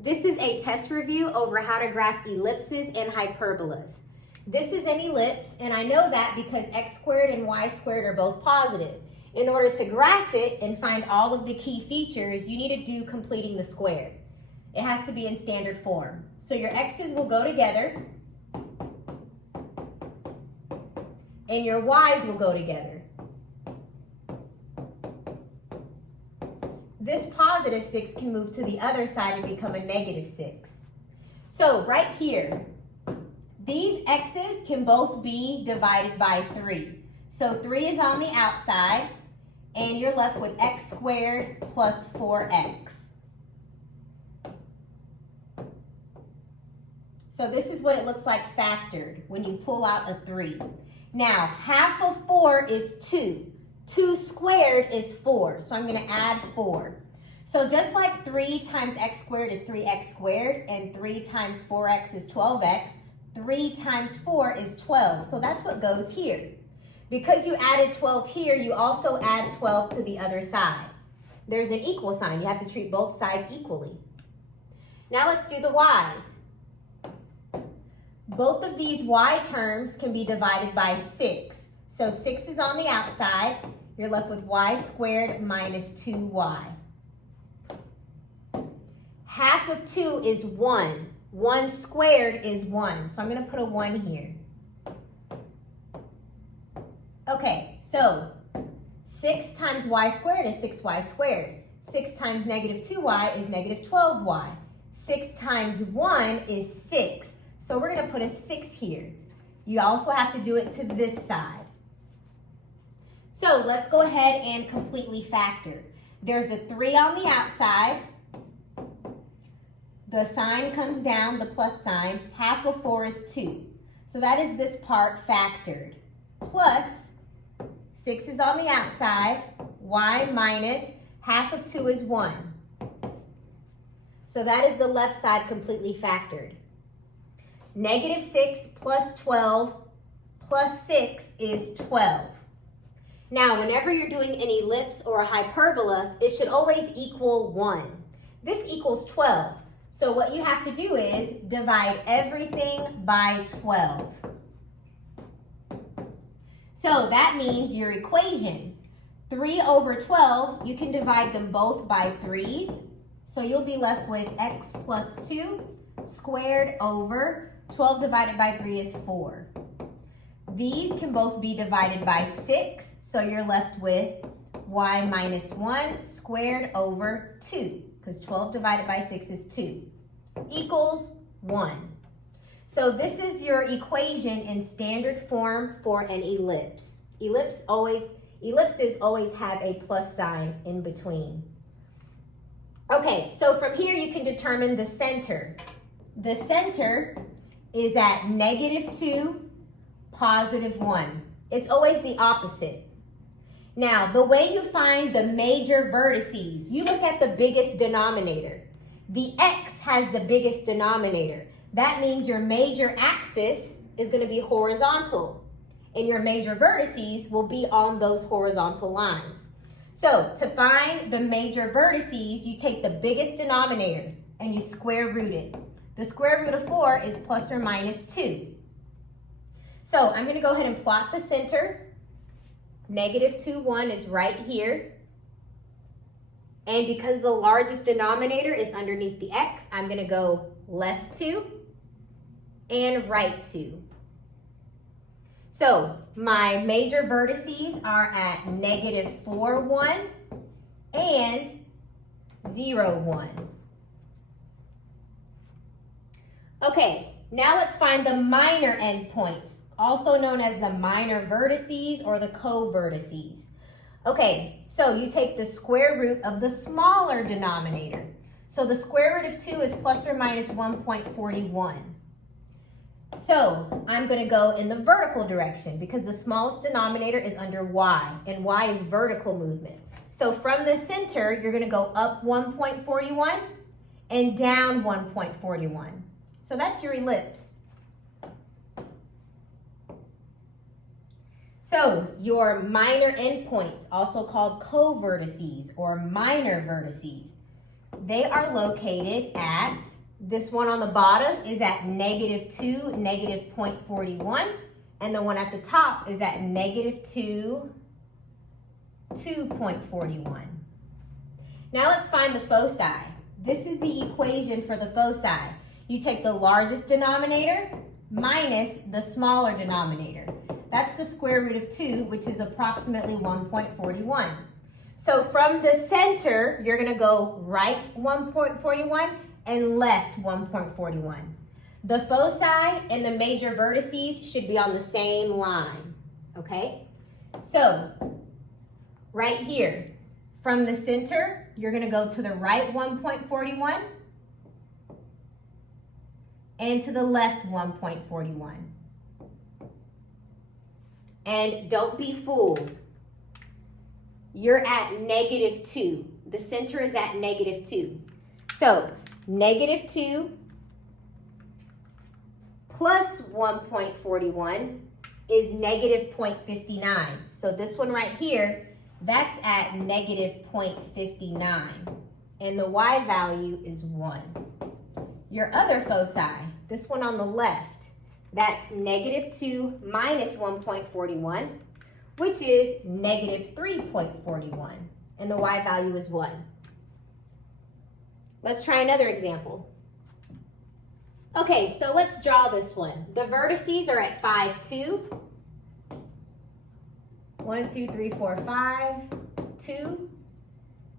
This is a test review over how to graph ellipses and hyperbolas. This is an ellipse, and I know that because x squared and y squared are both positive. In order to graph it and find all of the key features, you need to do completing the square. It has to be in standard form. So your x's will go together, and your y's will go together. This positive 6 can move to the other side and become a negative 6. So right here, these x's can both be divided by 3. So 3 is on the outside, and you're left with x squared plus 4x. So this is what it looks like factored when you pull out a 3. Now, half of 4 is 2. 2 squared is 4, so I'm going to add 4. So just like 3 times x squared is 3x squared, and 3 times 4x is 12x, 3 times 4 is 12. So that's what goes here. Because you added 12 here, you also add 12 to the other side. There's an equal sign. You have to treat both sides equally. Now let's do the y's. Both of these y terms can be divided by 6. So 6 is on the outside. You're left with y squared minus 2y. Half of 2 is 1. 1 squared is 1. So I'm going to put a 1 here. Okay, so 6 times y squared is 6y squared. 6 times negative 2y is negative 12y. 6 times 1 is 6. So we're going to put a 6 here. You also have to do it to this side. So let's go ahead and completely factor. There's a 3 on the outside. The sign comes down, the plus sign. Half of 4 is 2. So that is this part factored. Plus, 6 is on the outside. Y minus half of 2 is 1. So that is the left side completely factored. Negative 6 plus 12 plus 6 is 12. Now, whenever you're doing an ellipse or a hyperbola, it should always equal 1. This equals 12. So what you have to do is divide everything by 12. So that means your equation, 3 over 12, you can divide them both by 3's. So you'll be left with x plus 2 squared over 12 divided by 3 is 4. These can both be divided by 6, so you're left with y minus 1 squared over 2, because 12 divided by 6 is 2, equals 1. So this is your equation in standard form for an ellipse. Ellipses always have a plus sign in between. Okay, so from here you can determine the center. The center is at negative 2, positive 1. It's always the opposite. Now, the way you find the major vertices, you look at the biggest denominator. The x has the biggest denominator. That means your major axis is going to be horizontal, and your major vertices will be on those horizontal lines. So, to find the major vertices, you take the biggest denominator and you square root it. The square root of 4 is plus or minus 2. So I'm going to go ahead and plot the center. Negative 2, 1 is right here. And because the largest denominator is underneath the x, I'm going to go left 2 and right 2. So my major vertices are at negative 4, 1 and 0, 1. Okay, now let's find the minor endpoints, also known as the minor vertices or the co-vertices. Okay, so you take the square root of the smaller denominator. So the square root of 2 is plus or minus 1.41. So I'm going to go in the vertical direction because the smallest denominator is under y, and y is vertical movement. So from the center, you're going to go up 1.41 and down 1.41. So that's your ellipse. So your minor endpoints, also called co-vertices or minor vertices. They are located at, this one on the bottom is at -2, -0.41, and the one at the top is at -2, 2.41. Now let's find the foci. This is the equation for the foci. You take the largest denominator minus the smaller denominator. That's the square root of 2, which is approximately 1.41. So from the center, you're going to go right 1.41 and left 1.41. The foci and the major vertices should be on the same line, okay? So right here, from the center, you're going to go to the right 1.41 and to the left 1.41. And don't be fooled. You're at -2. The center is at -2. So -2 plus 1.41 is -0.59. So this one right here, that's at -0.59. And the y value is 1. Your other foci, this one on the left, that's -2 minus 1.41, which is -3.41. And the y value is 1. Let's try another example. Okay, so let's draw this one. The vertices are at 5, 2. 1, 2, 3, 4, 5, 2.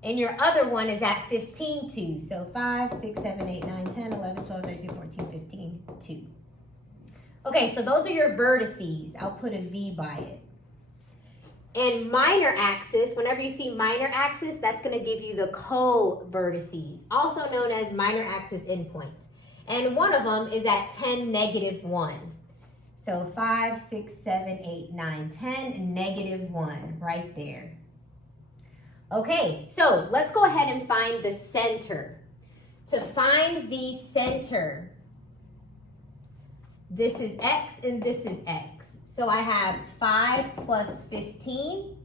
And your other one is at 15, 2. So 5, 6, 7, 8, 9, 10, 11, 12, 13, 14, 15, 2. Okay, so those are your vertices. I'll put a V by it. And minor axis, whenever you see minor axis, that's going to give you the co-vertices, also known as minor axis endpoints. And one of them is at 10, -1. So 5, 6, 7, 8, 9, 10, -1 right there. Okay, so let's go ahead and find the center. To find the center, this is x and this is x. So I have 5 plus 15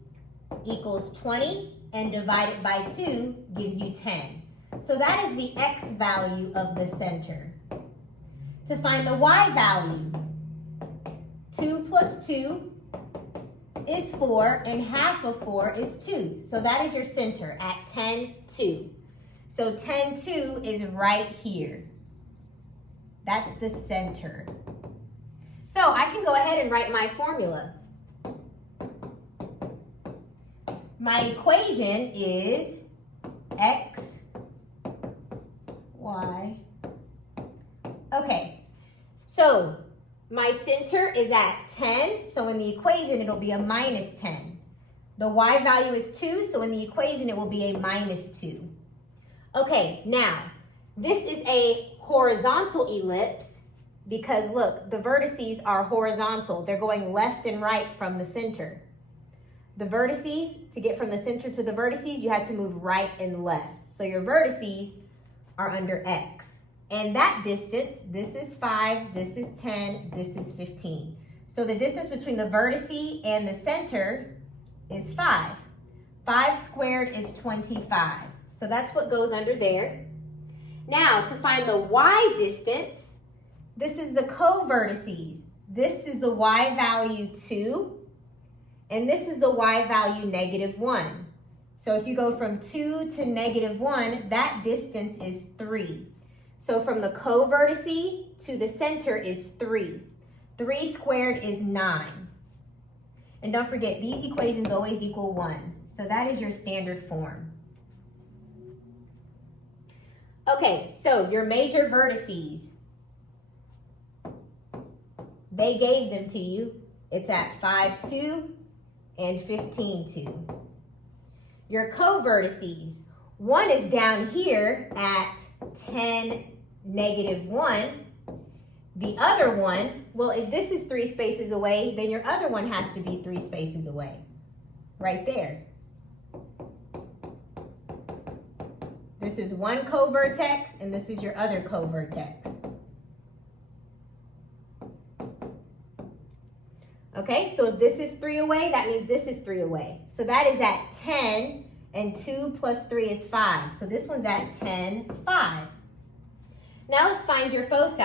equals 20, and divided by 2 gives you 10. So that is the x value of the center. To find the y value, 2 plus 2 is 4, and half of 4 is 2. So that is your center at 10, 2. So 10, 2 is right here. That's the center. So I can go ahead and write my formula. My equation is x, y. Okay, so my center is at 10, so in the equation it'll be a -10. The y value is 2, so in the equation it will be a -2. Okay, now this is a horizontal ellipse because look, the vertices are horizontal. They're going left and right from the center. The vertices, to get from the center to the vertices, you had to move right and left. So your vertices are under x. And that distance, this is 5, this is 10, this is 15. So the distance between the vertice and the center is 5. 5 squared is 25. So that's what goes under there. Now, to find the y distance, this is the co-vertices. This is the y value 2, and this is the y value -1. So if you go from 2 to -1, that distance is 3. So from the co-vertice to the center is 3. 3 squared is 9. And don't forget, these equations always equal 1. So that is your standard form. Okay, so your major vertices, they gave them to you. It's at 5, 2 and 15, 2. Your co-vertices, one is down here at 10, -1. The other one, well, if this is 3 spaces away, then your other one has to be 3 spaces away, right there. This is one co-vertex, and this is your other co-vertex. Okay, so if this is 3 away, that means this is 3 away. So that is at 10, And 2 plus 3 is 5. So this one's at 10, 5. Now let's find your foci.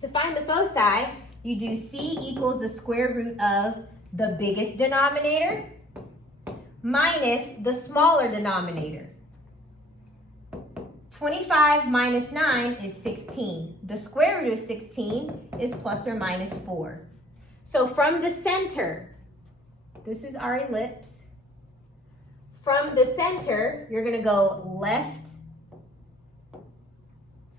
To find the foci, you do c equals the square root of the biggest denominator minus the smaller denominator. 25 minus 9 is 16. The square root of 16 is plus or minus 4. So from the center, this is our ellipse. From the center, you're going to go left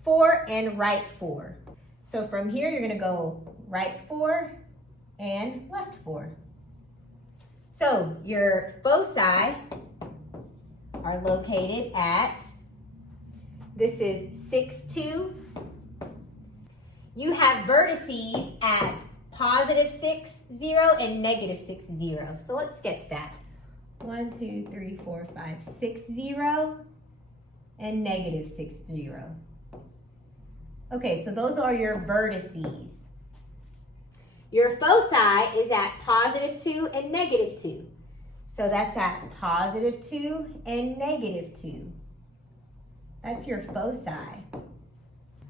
4 and right 4. So from here, you're going to go right 4 and left 4. So your foci are located at, this is 6, 2. You have vertices at positive 6, 0 and negative 6, 0. So let's sketch that. 1, 2, 3, 4, 5, 6, 0 and negative 6, 0. Okay, so those are your vertices. Your foci is at positive 2 and negative 2. So that's at positive 2 and negative 2. That's your foci.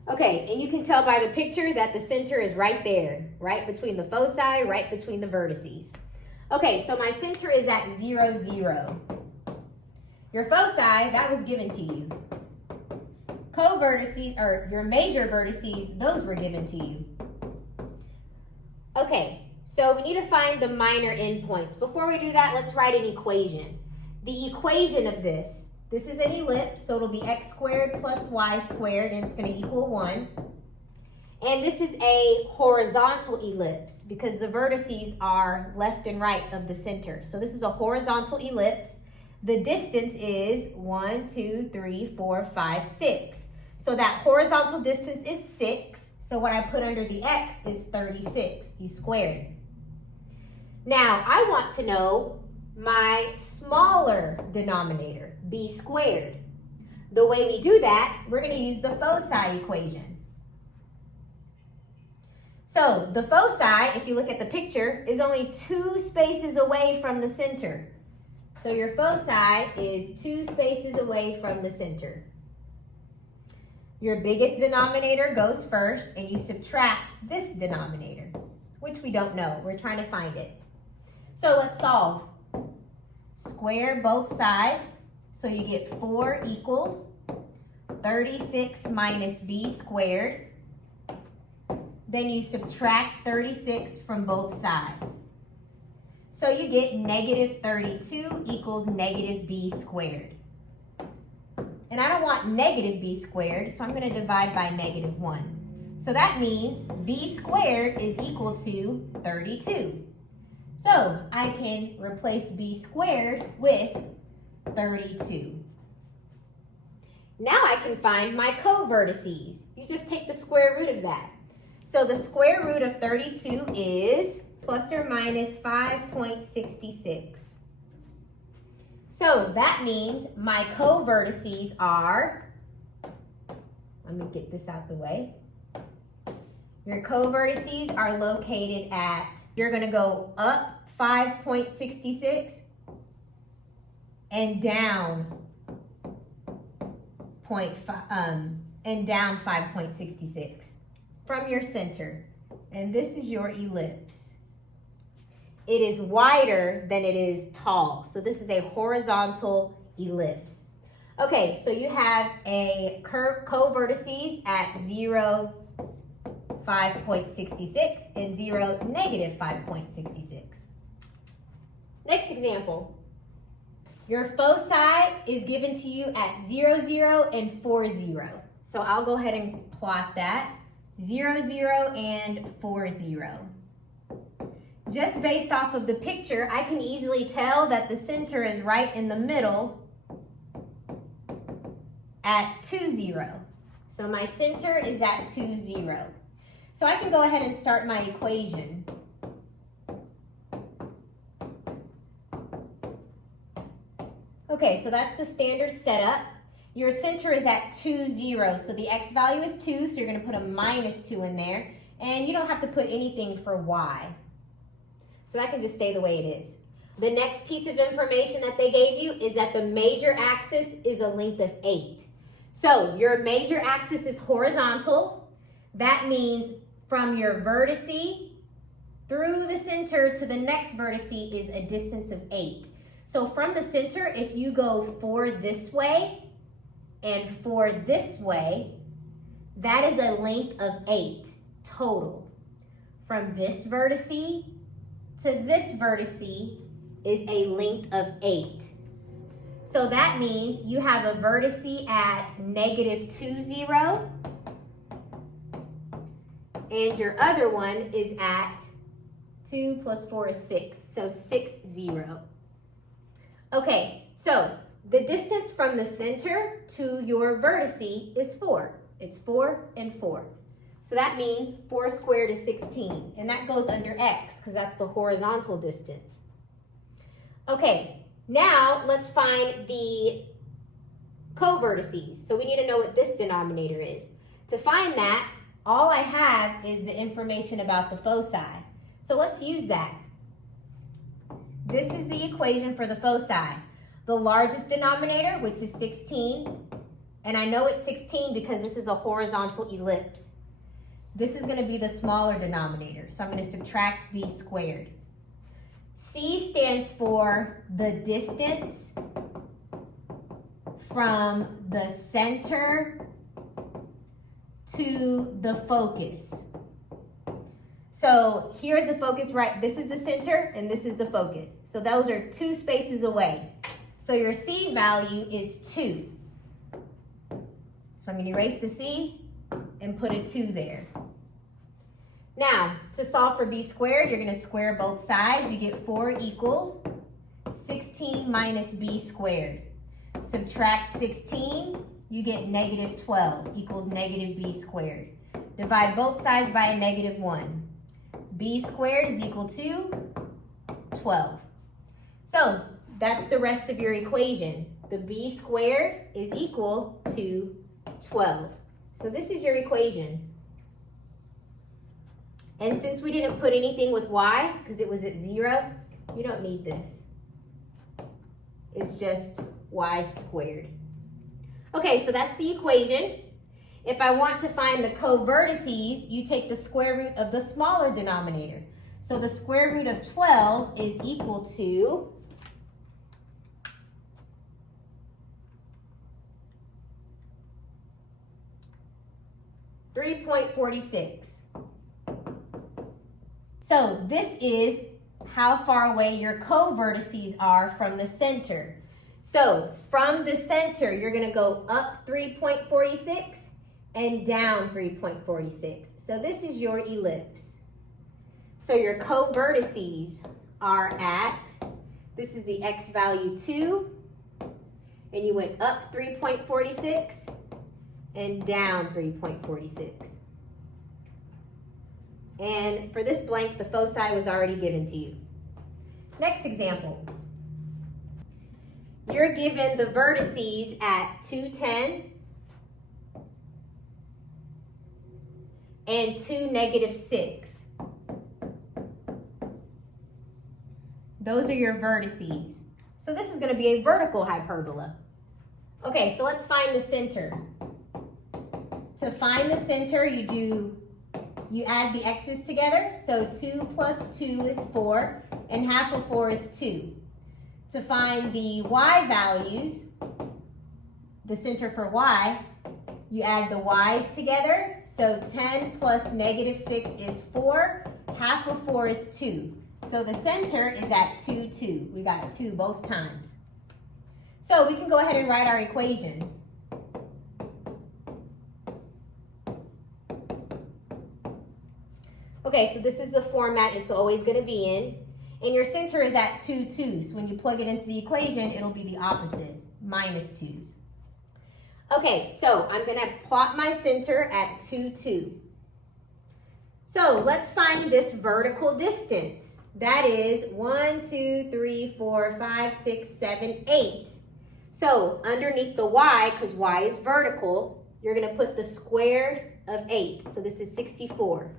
Okay, and you can tell by the picture that the center is right there, right between the foci, right between the vertices. Okay, so my center is at 0, 0. Your foci, that was given to you. Co-vertices, or your major vertices, those were given to you. Okay, so we need to find the minor endpoints. Before we do that, let's write an equation. The equation of this is an ellipse, so it'll be x squared plus y squared, and it's going to equal 1. And this is a horizontal ellipse because the vertices are left and right of the center. So this is a horizontal ellipse. The distance is 1, 2, 3, 4, 5, 6. So that horizontal distance is 6. So what I put under the x is 36. You squared it. Now I want to know my smaller denominator, b squared. The way we do that, we're going to use the foci equation. So the foci, if you look at the picture, is only 2 spaces away from the center. So your foci is 2 spaces away from the center. Your biggest denominator goes first, and you subtract this denominator, which we don't know. We're trying to find it. So let's solve. Square both sides. So you get 4 equals 36 minus b squared. Then you subtract 36 from both sides. So you get negative 32 equals negative b squared. And I don't want negative b squared, so I'm going to divide by negative 1. So that means b squared is equal to 32. So I can replace b squared with 32. Now I can find my co-vertices. You just take the square root of that. So the square root of 32 is plus or minus 5.66. So that means my co-vertices are, let me get this out the way. Your co-vertices are located at, you're going to go up 5.66 and down 5.66 from your center. And this is your ellipse. It is wider than it is tall. So this is a horizontal ellipse. Okay, so you have a co-vertices at 0, 5.66 and 0, negative 5.66. Next example. Your foci is given to you at 0, 0 and 4, 0. So I'll go ahead and plot that. 0, 0 and 4, 0. Just based off of the picture, I can easily tell that the center is right in the middle at 2, 0. So my center is at 2, 0. So I can go ahead and start my equation. Okay, so that's the standard setup. Your center is at 2, 0. So the x value is 2, so you're going to put a minus 2 in there. And you don't have to put anything for y. So that can just stay the way it is. The next piece of information that they gave you is that the major axis is a length of 8. So your major axis is horizontal. That means from your vertice through the center to the next vertice is a distance of 8. So from the center, if you go 4 this way and 4 this way, that is a length of 8 total. From this vertice to this vertice is a length of 8. So that means you have a vertice at -2, 0, and your other one is at 2 + 4 is 6, so 6, 0. Okay, so the distance from the center to your vertice is 4. It's 4 and 4. So that means 4 squared is 16, and that goes under x because that's the horizontal distance. Okay, now let's find the co-vertices. So we need to know what this denominator is. To find that, all I have is the information about the foci. So let's use that. This is the equation for the foci. The largest denominator, which is 16, and I know it's 16 because this is a horizontal ellipse. This is going to be the smaller denominator, so I'm going to subtract b squared. C stands for the distance from the center to the focus. So here's the focus, right? This is the center and this is the focus. So those are 2 spaces away. So your C value is 2. So I'm going to erase the C and put a 2 there. Now, to solve for b squared, you're going to square both sides. You get 4 equals 16 minus b squared. Subtract 16, you get -12 equals -b squared. Divide both sides by a -1. B squared is equal to 12. So that's the rest of your equation. The b squared is equal to 12. So this is your equation. And since we didn't put anything with y, because it was at 0, you don't need this. It's just y squared. Okay, so that's the equation. If I want to find the co-vertices, you take the square root of the smaller denominator. So the square root of 12 is equal to 3.46. So this is how far away your co-vertices are from the center. So from the center, you're going to go up 3.46 and down 3.46. So this is your ellipse. So your co-vertices are at, this is the x value 2, and you went up 3.46 and down 3.46. And for this blank, the foci was already given to you. Next example. You're given the vertices at 210 and 2, -6. Those are your vertices. So this is going to be a vertical hyperbola. Okay, so let's find the center. To find the center, you add the x's together. So 2 + 2 is 4, and half of 4 is 2. To find the y values, the center for y, you add the y's together. So 10 plus -6 is 4. Half of 4 is 2. So the center is at 2, 2. We got 2 both times. So we can go ahead and write our equation. Okay, so this is the format it's always going to be in. And your center is at 2, 2. So when you plug it into the equation, it'll be the opposite, -2's. Okay, so I'm going to plot my center at 2, 2. So let's find this vertical distance. That is 1, 2, 3, 4, 5, 6, 7, 8. So underneath the y, because y is vertical, you're going to put the squared of 8. So this is 64.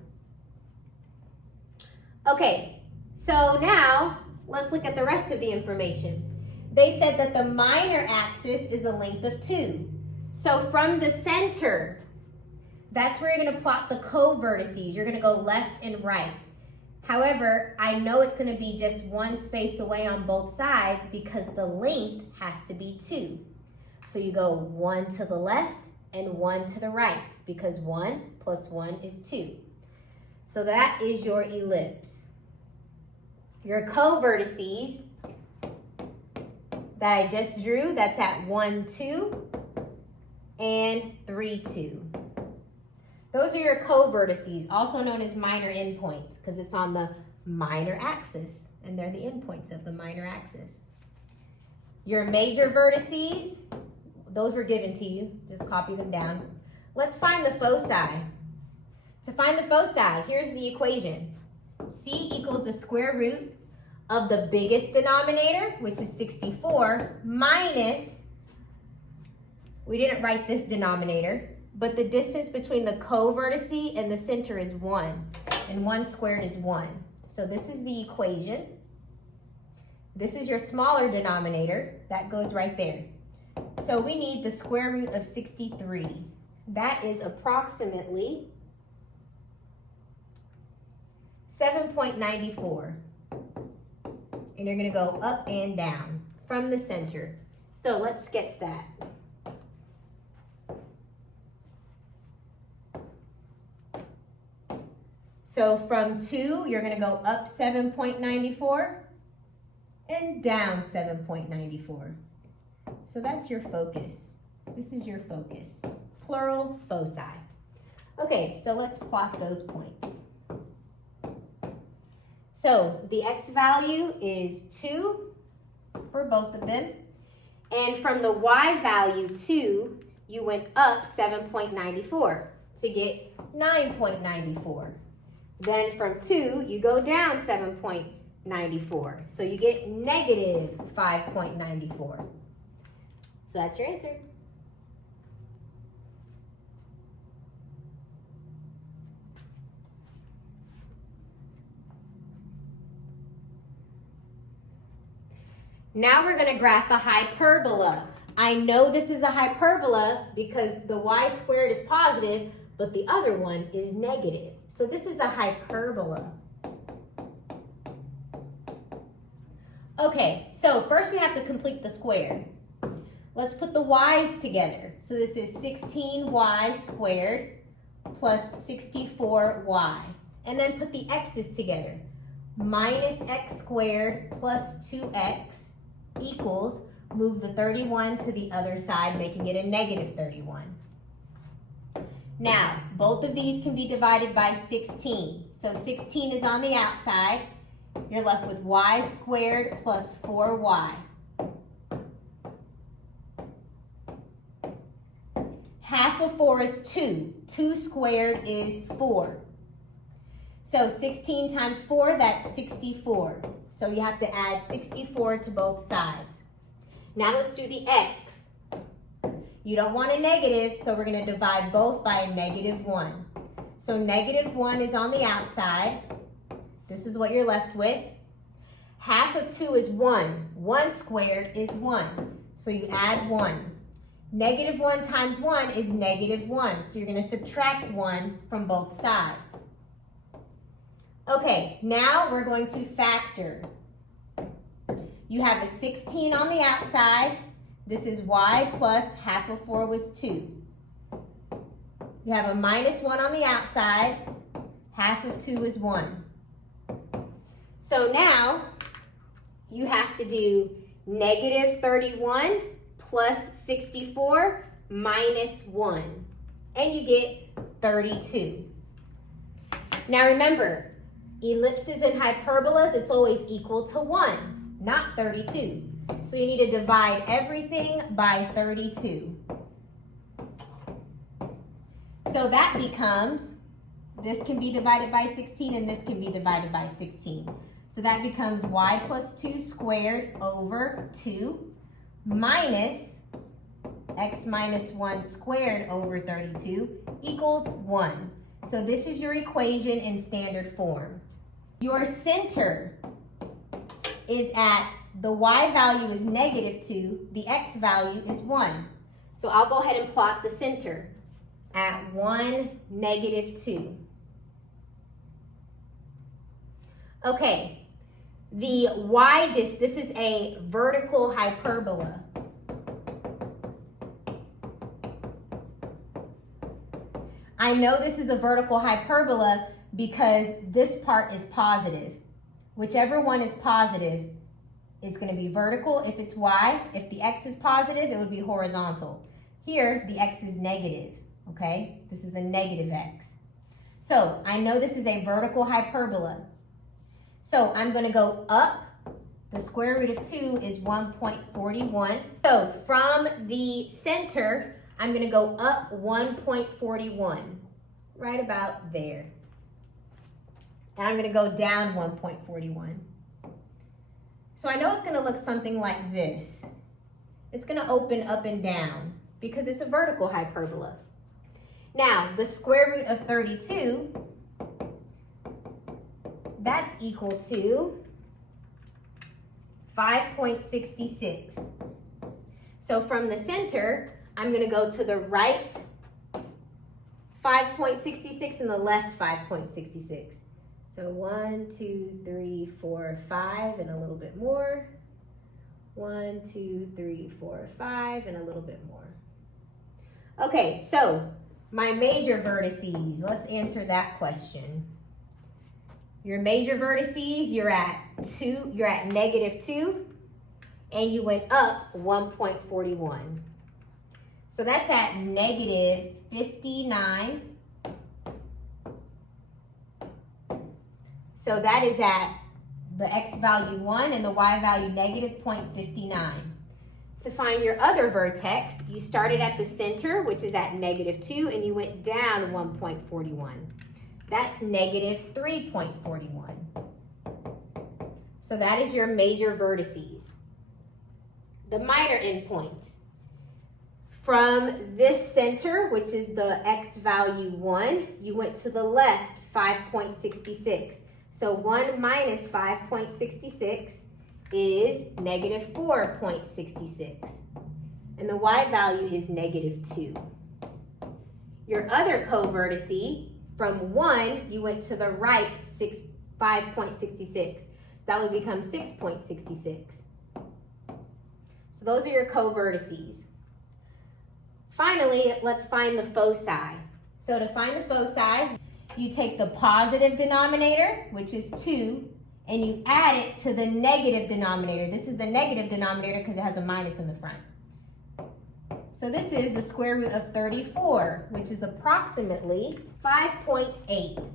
Okay, so now let's look at the rest of the information. They said that the minor axis is a length of 2. So from the center, that's where you're going to plot the co-vertices. You're going to go left and right. However, I know it's going to be just one space away on both sides because the length has to be 2. So you go 1 to the left and 1 to the right because 1 plus 1 is 2. So that is your ellipse. Your co-vertices that I just drew, that's at 1, 2, and 3, 2. Those are your co-vertices, also known as minor endpoints, because it's on the minor axis, and they're the endpoints of the minor axis. Your major vertices, those were given to you. Just copy them down. Let's find the foci. To find the foci, here's the equation. C equals the square root of the biggest denominator, which is 64, minus, we didn't write this denominator, but the distance between the co-vertice and the center is 1, and 1 squared is 1. So this is the equation. This is your smaller denominator. That goes right there. So we need the square root of 63. That is approximately 7.94. And you're going to go up and down from the center. So let's sketch that. So from 2, you're going to go up 7.94 and down 7.94. So that's your focus. This is your focus. Plural foci. Okay, so let's plot those points. So the x value is 2 for both of them. And from the y value 2, you went up 7.94 to get 9.94. Then from 2, you go down 7.94. So you get negative 5.94. So that's your answer. Now we're going to graph a hyperbola. I know this is a hyperbola because the y squared is positive, but the other one is negative. So this is a hyperbola. Okay, so first we have to complete the square. Let's put the y's together. So this is 16y squared plus 64y. And then put the x's together. Minus x squared plus 2x equals, move the 31 to the other side, making it a negative 31. Now, both of these can be divided by 16. So 16 is on the outside. You're left with y squared plus 4y. Half of 4 is 2. 2 squared is 4. So 16 times 4, that's 64. So you have to add 64 to both sides. Now let's do the x. You don't want a negative, so we're going to divide both by a negative 1. So negative 1 is on the outside. This is what you're left with. Half of 2 is 1. 1 squared is 1. So you add 1. Negative 1 times 1 is negative 1. So you're going to subtract 1 from both sides. Okay, now we're going to factor. You have a 16 on the outside. This is y plus half of 4 was 2. You have a minus 1 on the outside. Half of 2 is 1. So now you have to do negative 31 plus 64 minus 1. And you get 32. Now remember, ellipses and hyperbolas, it's always equal to 1, not 32. So you need to divide everything by 32. So that becomes, this can be divided by 16 and this can be divided by 16. So that becomes y plus 2 squared over 2 minus x minus 1 squared over 32 equals 1. So this is your equation in standard form. Your center is at the y value is -2, the x value is 1. So I'll go ahead and plot the center at 1, -2. Okay, the this is a vertical hyperbola. I know this is a vertical hyperbola because this part is positive. Whichever one is positive is going to be vertical if it's y. If the x is positive, it would be horizontal. Here, the x is negative, okay? This is a negative x. So I know this is a vertical hyperbola. So I'm going to go up. The square root of 2 is 1.41. So from the center, I'm going to go up 1.41, right about there. And I'm going to go down 1.41. So I know it's going to look something like this. It's going to open up and down because it's a vertical hyperbola. Now, the square root of 32, that's equal to 5.66. So from the center, I'm going to go to the right 5.66 and the left 5.66. So 1, 2, 3, 4, 5, and a little bit more. 1, 2, 3, 4, 5, and a little bit more. Okay, so my major vertices, let's answer that question. Your major vertices, you're at -2, and you went up 1.41. So that's at -59. So that is at the x value 1 and the y value -0.59. To find your other vertex, you started at the center, which is at -2, and you went down 1.41. That's -3.41. So that is your major vertices. The minor endpoints. From this center, which is the x value 1, you went to the left 5.66. So 1 minus 5.66 is -4.66. And the y value is -2. Your other co-vertice, from 1, you went to the right 5.66. That would become 6.66. So those are your co-vertices. Finally, let's find the foci. So to find the foci, you take the positive denominator, which is 2, and you add it to the negative denominator. This is the negative denominator because it has a minus in the front. So this is the square root of 34, which is approximately 5.8.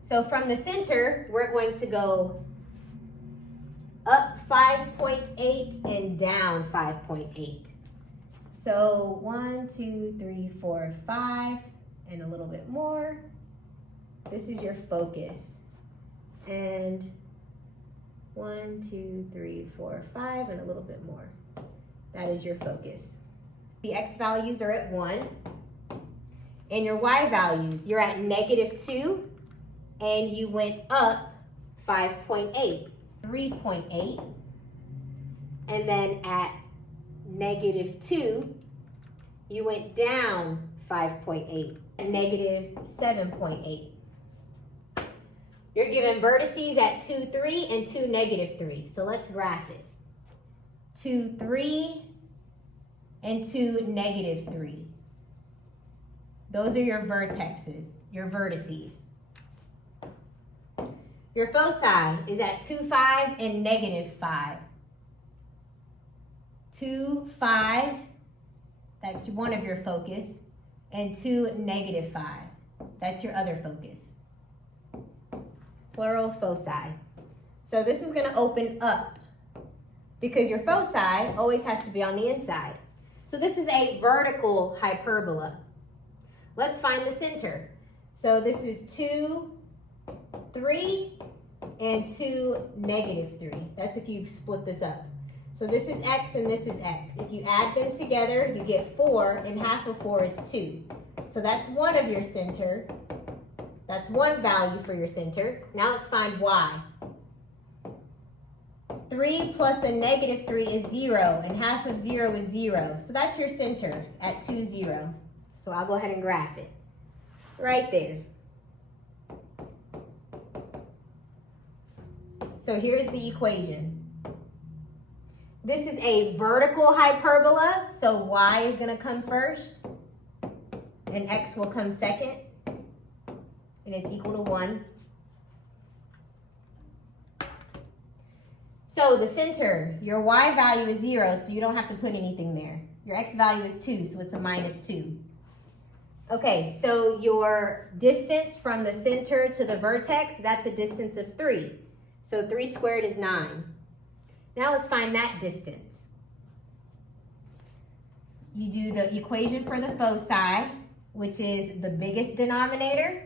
So from the center, we're going to go up 5.8 and down 5.8. So 1, 2, 3, 4, 5, and a little bit more. This is your focus. And 1, 2, 3, 4, 5, and a little bit more. That is your focus. The x values are at 1. And your y values, you're at -2, and you went up 5.8, 3.8. And then at -2, you went down 5.8, -7.8. You're given vertices at 2, 3, and 2, -3. So let's graph it. 2, 3, and 2, -3. Those are your vertexes, your vertices. Your foci is at 2, 5, and -5. 2, 5, that's one of your focus, and 2, -5. That's your other focus. Plural foci. So this is going to open up because your foci always has to be on the inside. So this is a vertical hyperbola. Let's find the center. So this is 2, 3, and 2, -3. That's if you split this up. So this is x and this is x. If you add them together, you get 4, and half of 4 is 2. So that's one of your center. That's one value for your center. Now let's find y. 3 plus a negative 3 is 0, and half of 0 is 0. So that's your center at 2, 0. So I'll go ahead and graph it. Right there. So here's the equation. This is a vertical hyperbola, so y is going to come first, and x will come second, and it's equal to 1. So the center, your y value is 0, so you don't have to put anything there. Your x value is 2, so it's a minus 2. Okay, so your distance from the center to the vertex, that's a distance of 3. So 3 squared is 9. Now let's find that distance. You do the equation for the foci, which is the biggest denominator,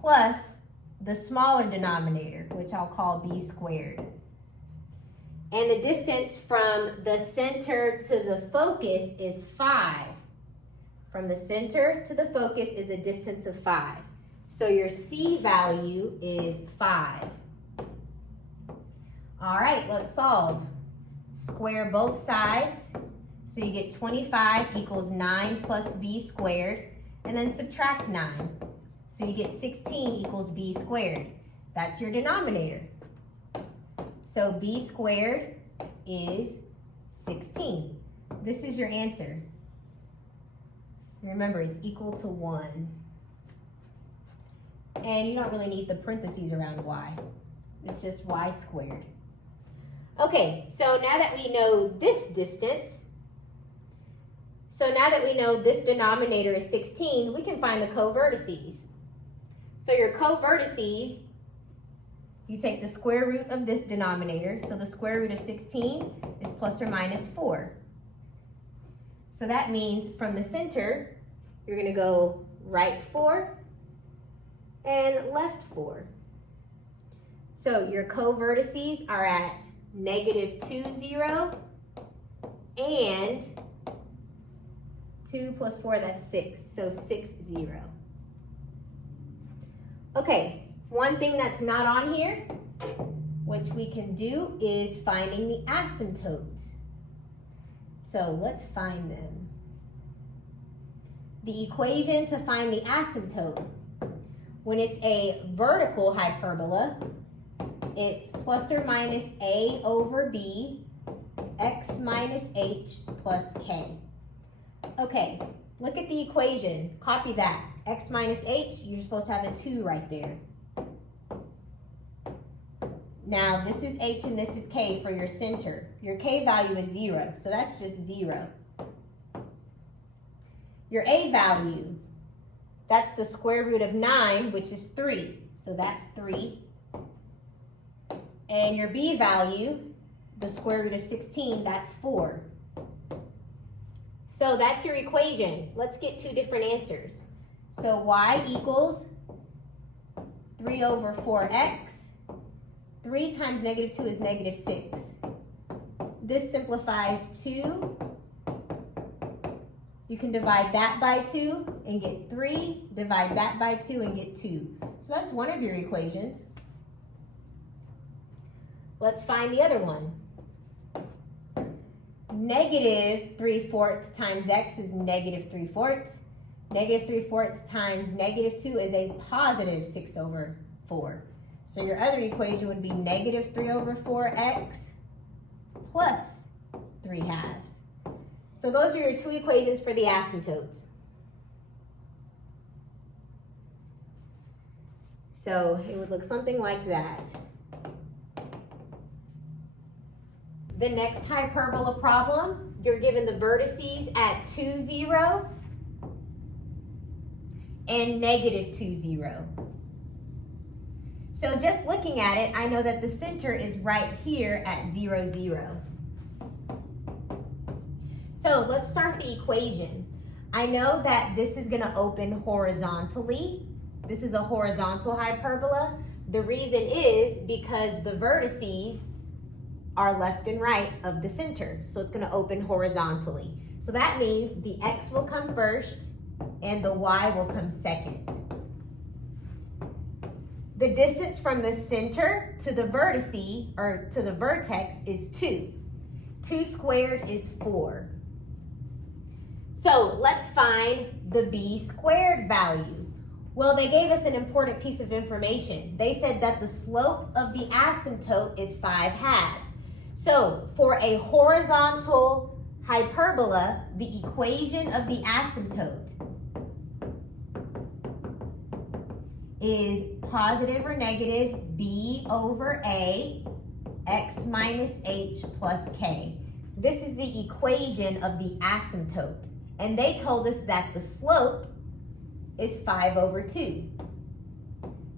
plus the smaller denominator, which I'll call b squared. And the distance from the center to the focus is 5. From the center to the focus is a distance of 5. So your c value is 5. All right, let's solve. Square both sides. So you get 25 equals 9 plus b squared, and then subtract 9. So you get 16 equals b squared. That's your denominator. So b squared is 16. This is your answer. Remember, it's equal to 1. And you don't really need the parentheses around y. It's just y squared. Okay, so now that we know this distance, so now that we know this denominator is 16, we can find the co-vertices. So your co-vertices, you take the square root of this denominator, so the square root of 16 is plus or minus 4. So that means from the center, you're going to go right 4 and left 4. So your co-vertices are at negative 2, 0, and 2 plus 4, that's 6. So 6, 0. Okay, one thing that's not on here, which we can do, is finding the asymptotes. So let's find them. The equation to find the asymptote, when it's a vertical hyperbola, it's plus or minus a over b, x minus h plus k. Okay, look at the equation. Copy that. X minus h, you're supposed to have a 2 right there. Now, this is h and this is k for your center. Your k value is 0, so that's just 0. Your a value, that's the square root of 9, which is 3. So that's 3. And your b value, the square root of 16, that's 4. So that's your equation. Let's get two different answers. So y equals 3 over 4x. 3 times negative 2 is negative 6. This simplifies 2. You can divide that by 2 and get 3. Divide that by 2 and get 2. So that's one of your equations. Let's find the other one. Negative 3/4 times x is negative 3/4. Negative 3/4 times negative 2 is a positive 6 over 4. So your other equation would be negative 3 over 4x plus 3/2. So those are your two equations for the asymptotes. So it would look something like that. The next hyperbola problem, you're given the vertices at 2, 0 and negative 2, 0. So just looking at it, I know that the center is right here at 0, 0. So let's start the equation. I know that this is going to open horizontally. This is a horizontal hyperbola. The reason is because the vertices are left and right of the center. So it's going to open horizontally. So that means the x will come first and the y will come second. The distance from the center to the vertice, or to the vertex, is 2. 2 squared is 4. So let's find the b squared value. Well, they gave us an important piece of information. They said that the slope of the asymptote is 5/2. So for a horizontal hyperbola, the equation of the asymptote is positive or negative b over a x minus h plus k. This is the equation of the asymptote. And they told us that the slope is 5/2.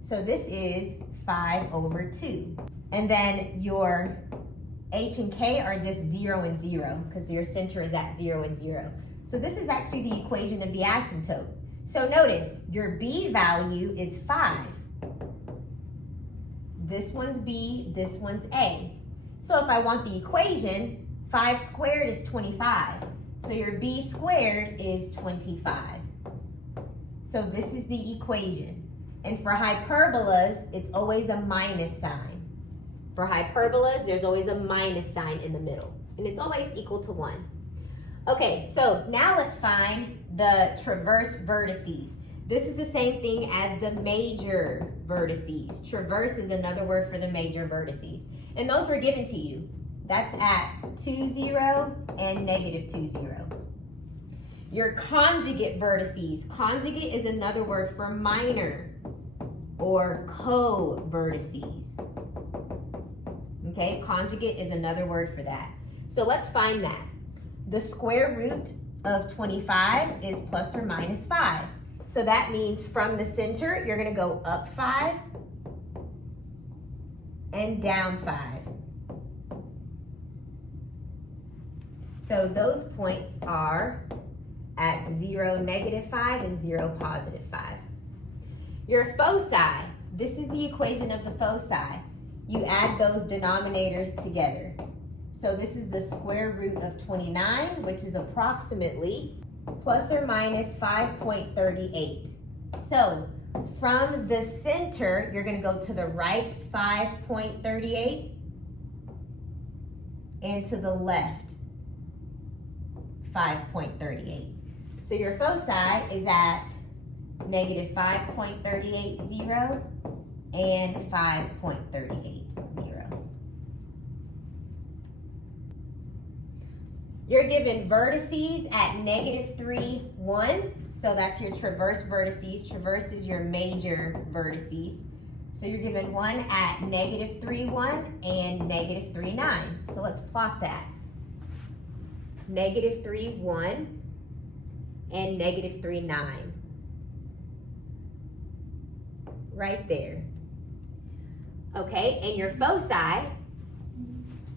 So this is 5/2. And then your h and k are just 0 and 0 because your center is at 0 and 0. So this is actually the equation of the asymptote. So notice your b value is 5. This one's b, this one's a. So if I want the equation, 5 squared is 25. So your b squared is 25. So this is the equation. And for hyperbolas, it's always a minus sign. For hyperbolas, there's always a minus sign in the middle. And it's always equal to 1. Okay, so now let's find the transverse vertices. This is the same thing as the major vertices. Transverse is another word for the major vertices. And those were given to you. That's at 2, 0 and negative 2, 0. Your conjugate vertices. Conjugate is another word for minor or co-vertices. Okay, conjugate is another word for that. So let's find that. The square root of 25 is plus or minus 5. So that means from the center, you're going to go up 5 and down 5. So those points are at 0, negative 5 and 0, positive 5. Your foci, this is the equation of the foci. You add those denominators together. So this is the square root of 29, which is approximately plus or minus 5.38. So from the center, you're going to go to the right 5.38 and to the left 5.38. So your foci is at negative 5.380 and 5.380. You're given vertices at negative 3, 1. So that's your transverse vertices. Transverse is your major vertices. So you're given one at negative 3, 1 and negative 3, 9. So let's plot that. Negative 3, 1 and negative 3, 9. Right there. Okay, and your foci,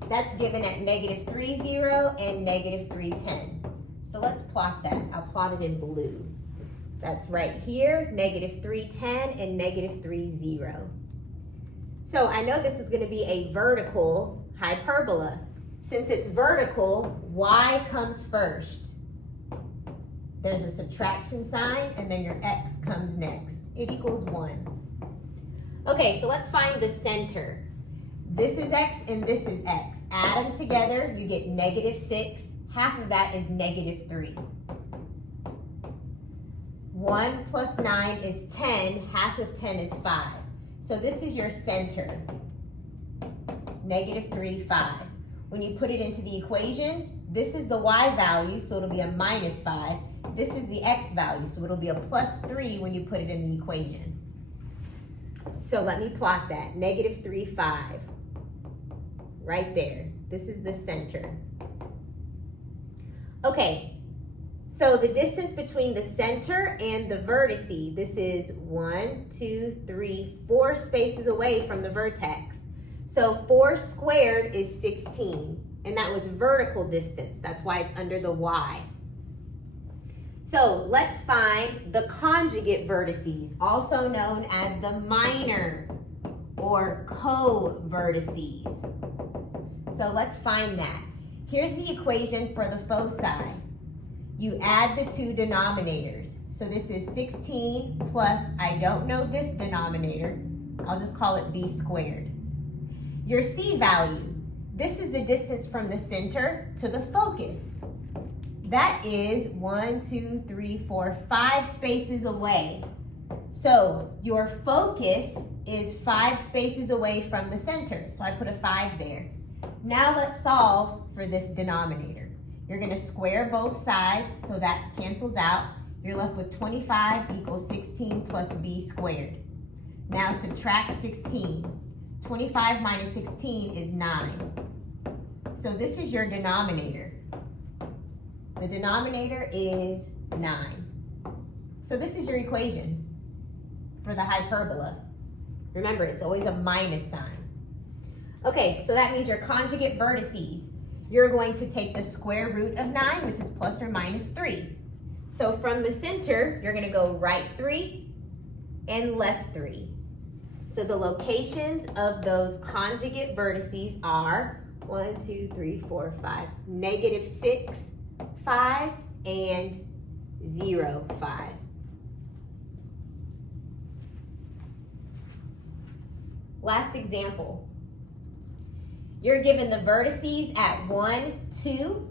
that's given at negative 3, 0 and negative 3, 10. So let's plot that. I'll plot it in blue. That's right here, negative 3, 10 and negative 3, 0. So I know this is going to be a vertical hyperbola. Since it's vertical, y comes first. There's a subtraction sign, and then your x comes next. It equals 1. Okay, so let's find the center. This is x and this is x. Add them together, you get negative 6. Half of that is negative 3. 1 plus 9 is 10. Half of 10 is 5. So this is your center. Negative 3, 5. When you put it into the equation, this is the y value, so it'll be a minus 5. This is the x value, so it'll be a plus 3 when you put it in the equation. So let me plot that. Negative 3, 5. Right there. This is the center. Okay, so the distance between the center and the vertice, this is 1, 2, 3, 4 spaces away from the vertex. So 4 squared is 16, and that was vertical distance. That's why it's under the y. So let's find the conjugate vertices, also known as the minor or co-vertices. So let's find that. Here's the equation for the foci. You add the two denominators. So this is 16 plus, I don't know this denominator, I'll just call it b squared. Your c value, this is the distance from the center to the focus. That is 1, 2, 3, 4, 5 spaces away. So your focus is 5 spaces away from the center. So I put a 5 there. Now let's solve for this denominator. You're going to square both sides, so that cancels out. You're left with 25 equals 16 plus b squared. Now subtract 16. 25 minus 16 is 9. So this is your denominator. The denominator is 9. So this is your equation for the hyperbola. Remember, it's always a minus sign. Okay, so that means your conjugate vertices. You're going to take the square root of 9, which is plus or minus 3. So from the center, you're going to go right 3 and left 3. So the locations of those conjugate vertices are 1, 2, 3, 4, 5, -6, 5, and 0, 5. Last example. You're given the vertices at 1, 2,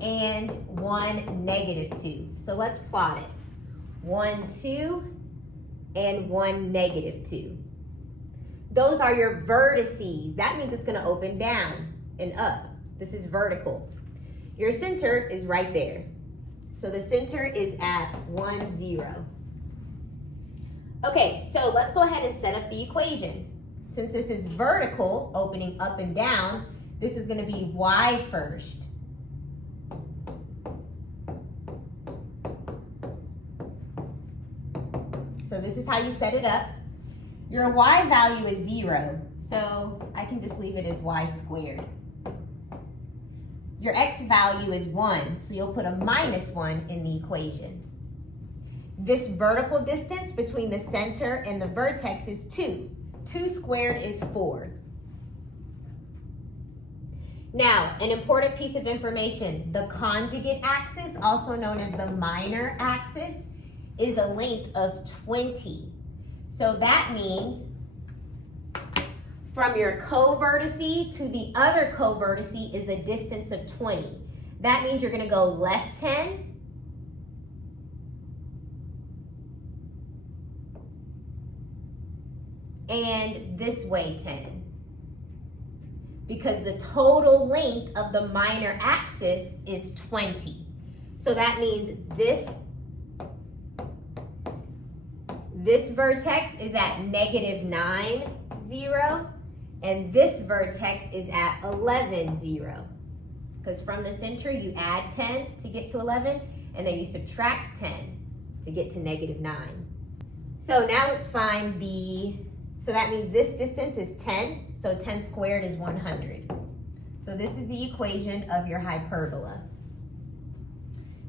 and 1, -2. So let's plot it. 1, 2, and 1, -2. Those are your vertices. That means it's going to open down and up. This is vertical. Your center is right there. So the center is at 1, 0. Okay, so let's go ahead and set up the equation. Since this is vertical, opening up and down, this is going to be y first. So this is how you set it up. Your y value is 0, so I can just leave it as y squared. Your x value is 1, so you'll put a -1 in the equation. This vertical distance between the center and the vertex is 2. 2 squared is 4. Now, an important piece of information, the conjugate axis, also known as the minor axis, is a length of 20. So that means from your co-vertice to the other co-vertice is a distance of 20. That means you're going to go left 10, and this way 10. Because the total length of the minor axis is 20. So that means this vertex is at -9, 0, and this vertex is at 11, 0. Because from the center you add 10 to get to 11, and then you subtract 10 to get to -9. So now let's find so that means this distance is 10, so 10 squared is 100. So this is the equation of your hyperbola.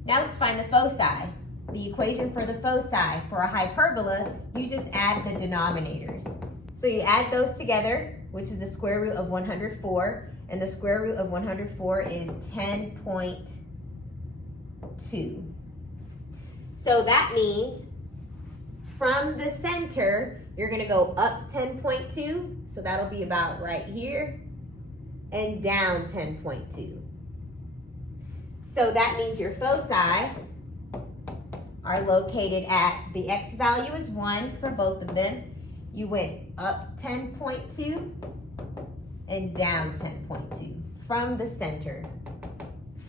Now let's find the foci. The equation for the foci for a hyperbola, you just add the denominators. So you add those together, which is the square root of 104, and the square root of 104 is 10.2. So that means from the center, you're going to go up 10.2, so that'll be about right here, and down 10.2. So that means your foci are located at, the x value is 1 for both of them. You went up 10.2 and down 10.2 from the center.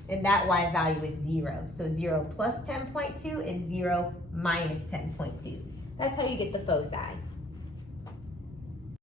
And that y value is 0. So 0 plus 10.2 and 0 minus 10.2. That's how you get the foci.